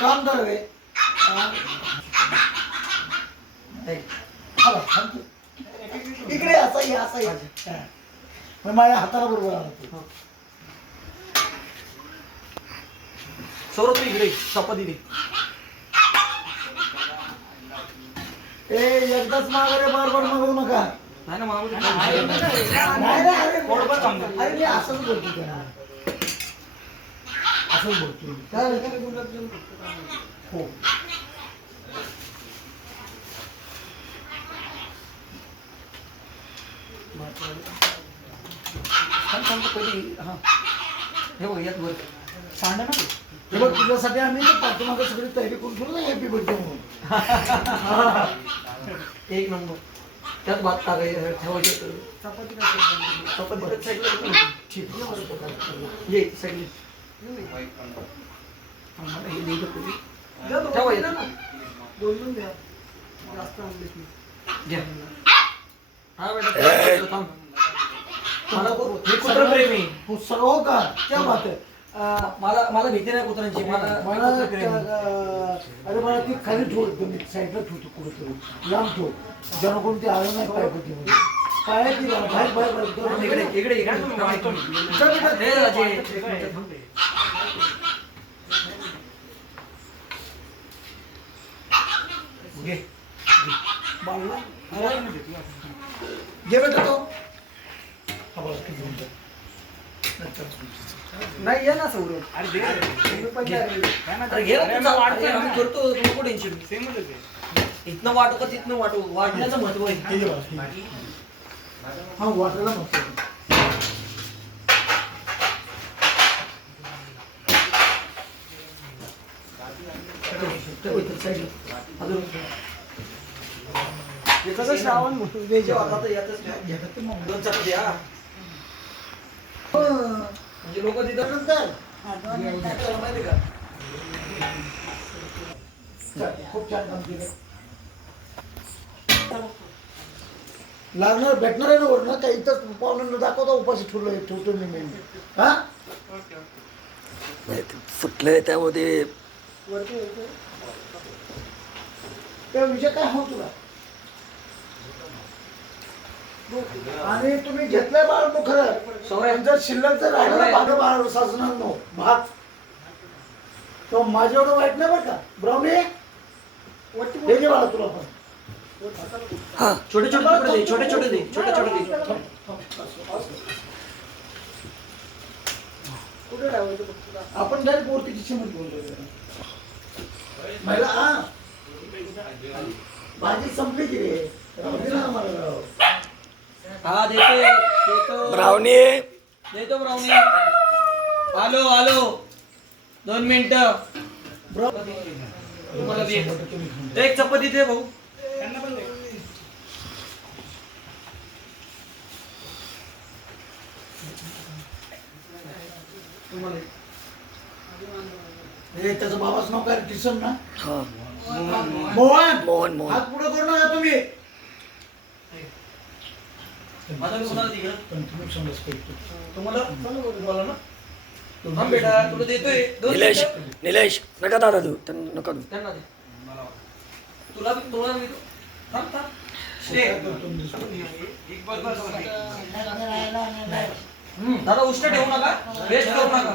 काम कर रे. इकडे असा ये असा ये. माझ्या हाताला बरोबर आला तू. सौरभ तू इकडे चपाती दे. एकदाच मागरे बार बार मागू नका. नाही ना मामा अरे मी असंच बोलतो त्याला. असंच बोलतो. हो कधी हा हे बघ यात वर सांड ना हे बघ तुझ्यासाठी आम्ही पाठीमागे सगळी तयारी करून ठेवू ना हॅपी बर्थडे म्हणून. एक नंबर त्यात भात टाकायचं ठेवायचं. चपाती साईडला ठीक ये साईडला ठेवायचं बोलून द्या जास्त आणले घ्या. हा बेटा थांब. मला हे कुत्र प्रेमी हो सर. हो का क्या बात आहे. मला मला भीती नाही कुत्र्यांची. मला अरे मला ती खाली ठेवतो मी साईडला ठेवतो कुठेतरी लांब ठेव जेणेकरून ते आलं नाही पायपतीमध्ये पायाची बाहेर बाहेर इकडे इकडे इकडे घे बेटा तो. नाही ये ना सौरभ. अरे घे आम्ही करतो. नको टेन्शन. इथनं वाटू का तिथनं वाटू वाटण्याचं महत्व आहे. हा वाटायला मस्त. कसं श्रावण दोन चपाती हा. म्हणजे लोक तिथं माहिती का खूप छान काम केलं. लागणार भेटणार आहे ना वर ना काही इथंच पाहुण्यांना दाखवता उपाशी ठेवतो मी मेन. हा फुटलंय त्यामध्ये त्या विषय काय हो तुला. आणि तुम्ही घेतलंय बाळ तो खरं जर शिल्लक जर राहिला भाग बाळ सासणार नो भात तो माझ्या एवढं वाईट नाही बरं का. ब्राह्मणे हे घे बाळा तुला पण. हा छोटे छोटे तुकडे दे. छोटे छोटे दे. छोटे छोटे दे. आपण डायरेक्ट वरतीची चिमट बोलतो. महिला हा भाजी संपली की रे. हा देतो ब्राउनी देतो ब्राउनी. आलो आलो 2 मिनिटं. तुम्हाला दे एक चपाती दे भाऊ. हे त्याचं बाबाचं नाव काय किसन ना. मोहन मोहन मोहन हात पुढे करू नका तुम्ही. तुम्हाला बोला ना. थांब बेटा तुला देतोय. निलेश निलेश नका दादा तू त्यांना नका तू. त्यांना दे. तुला तुला देतो. थांब थांब. दादा उष्ट ठेवू नका. वेस्ट करू नका.